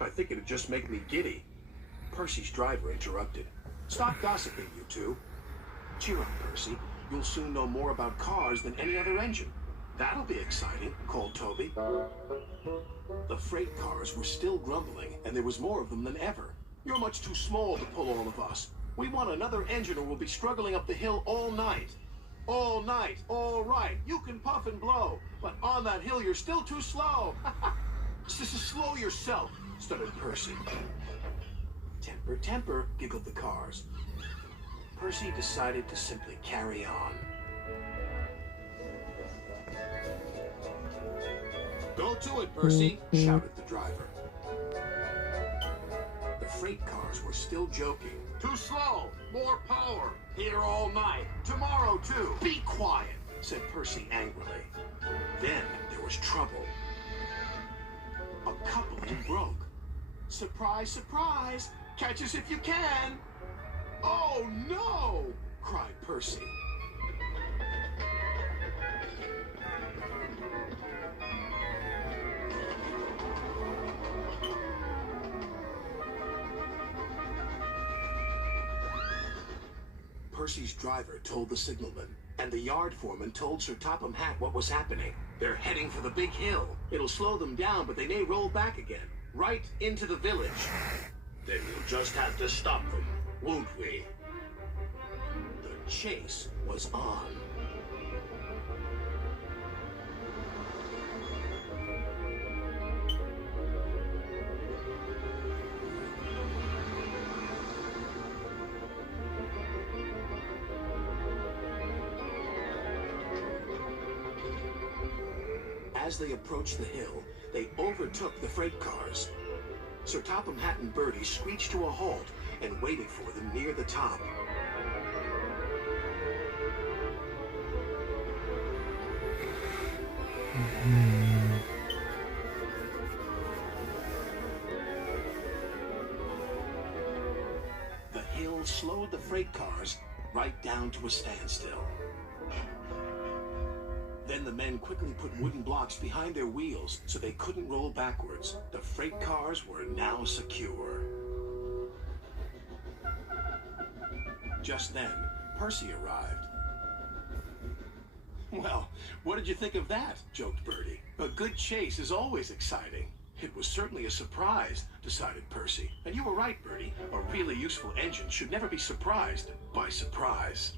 I think it'd just make me giddy. Percy's driver interrupted. Stop gossiping, you two. Cheer up, Percy. You'll soon know more about cars than any other engine. That'll be exciting, called Toby. The freight cars were still grumbling, and there was more of them than ever. You're much too small to pull all of us. We want another engine or we'll be struggling up the hill all night. All night, all right. You can puff and blow, but on that hill you're still too slow. Slow yourself, stuttered Percy. Temper, temper, giggled the cars. Percy decided to simply carry on. Go to it, Percy, shouted the driver. The freight cars were still joking. Too slow, more power, here all night, tomorrow too. Be quiet, said Percy angrily. Then there was trouble. A coupling broke. Surprise, surprise, catch us if you can. Oh no, cried Percy. Percy's driver told the signalman, and the yard foreman told Sir Topham Hatt what was happening. They're heading for the big hill. It'll slow them down, but they may roll back again, right into the village. Then we'll just have to stop them, won't we? The chase was on. As they approached the hill, they overtook the freight cars. Sir Topham Hatt and Bertie screeched to a halt and waited for them near the top. The hill slowed the freight cars right down to a standstill. Then the men quickly put wooden blocks behind their wheels so they couldn't roll backwards. The freight cars were now secure. Just then, Percy arrived. Well, what did you think of that? Joked Bertie. A good chase is always exciting. It was certainly a surprise, decided Percy. And you were right, Bertie. A really useful engine should never be surprised by surprise.